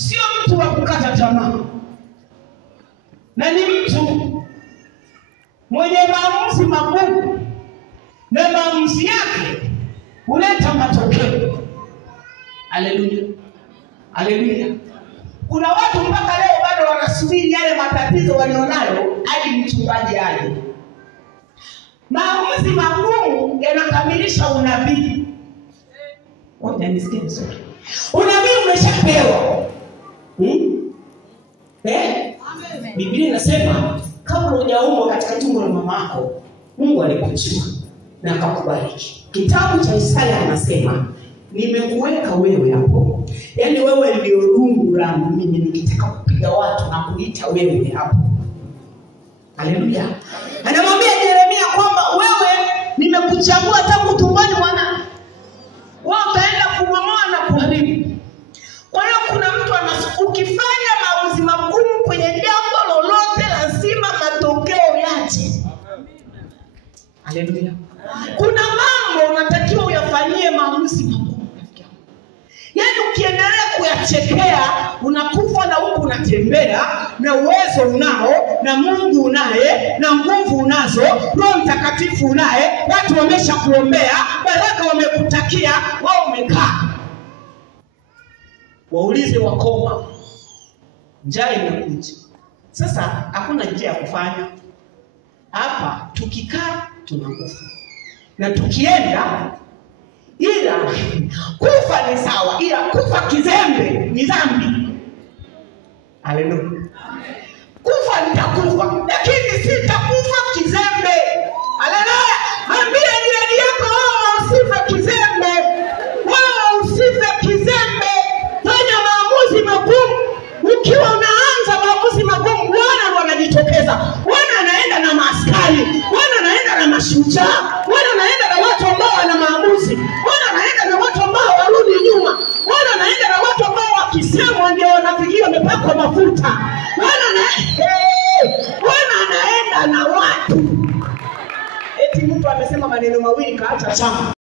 sio mtu wa kukata tamaa, na ni mtu mwenye maamuzi magumu, na maamuzi yake huleta matokeo. Haleluya, haleluya. Kuna watu mpaka leo bado wanasubiri yale matatizo walionayo hadi mchungaji aje. Maamuzi magumu yanakamilisha unabii. Wote nisikie vizuri. Unabii umeshapewa. Amen. Biblia inasema kabla hujaumbwa katika tumbo la mamako, Mungu alikujua na akakubariki. Kitabu cha Isaya anasema nimekuweka wewe hapo. Yaani wewe ndio rungu langu mimi nikitaka kupiga watu na kuita wewe hapo. Haleluya. Anamwambia Yeremia kwamba wewe nimekuchagua tangu tumboni mwana. Wewe utaenda kubomoa na kuharibu. Kwa hiyo kuna mtu ukifanya maamuzi magumu kwenye jambo lolote lazima matokeo yaje. Haleluya. Kuna mambo unatakiwa uyafanyie maamuzi magumu. Yaani ukiendelea kuyachekea unakufa na huku unatembea na uwezo unao na Mungu unaye na nguvu unazo, Roho Mtakatifu unaye, watu wamesha kuombea, baraka wamekutakia, wao umekaa. Waulize wakoma, njaa imekuja. Sasa hakuna njia ya kufanya. Hapa tukikaa tunakufa. Na tukienda ila kufa ni sawa, ila kufa kizembe ni dhambi. Haleluya. Kufa nitakufa, lakini sitakufa kizembe. Haleluya. Ambia jirani yako wewe usife kizembe. Wewe usife kizembe. Fanya maamuzi magumu. Ukiwa unaanza maamuzi magumu, Bwana anajitokeza. Bwana anaenda na maaskari, Bwana anaenda na mashujaa, Bwana anaenda na watu ambao wana maamuzi. Bwana anaenda na watu ambao warudi nyuma. Bwana anaenda na watu ambao wakisema ndio wanafikia wamepakwa mafuta. Bwana anaenda na watu. Eti mtu amesema maneno mawili kaacha chama.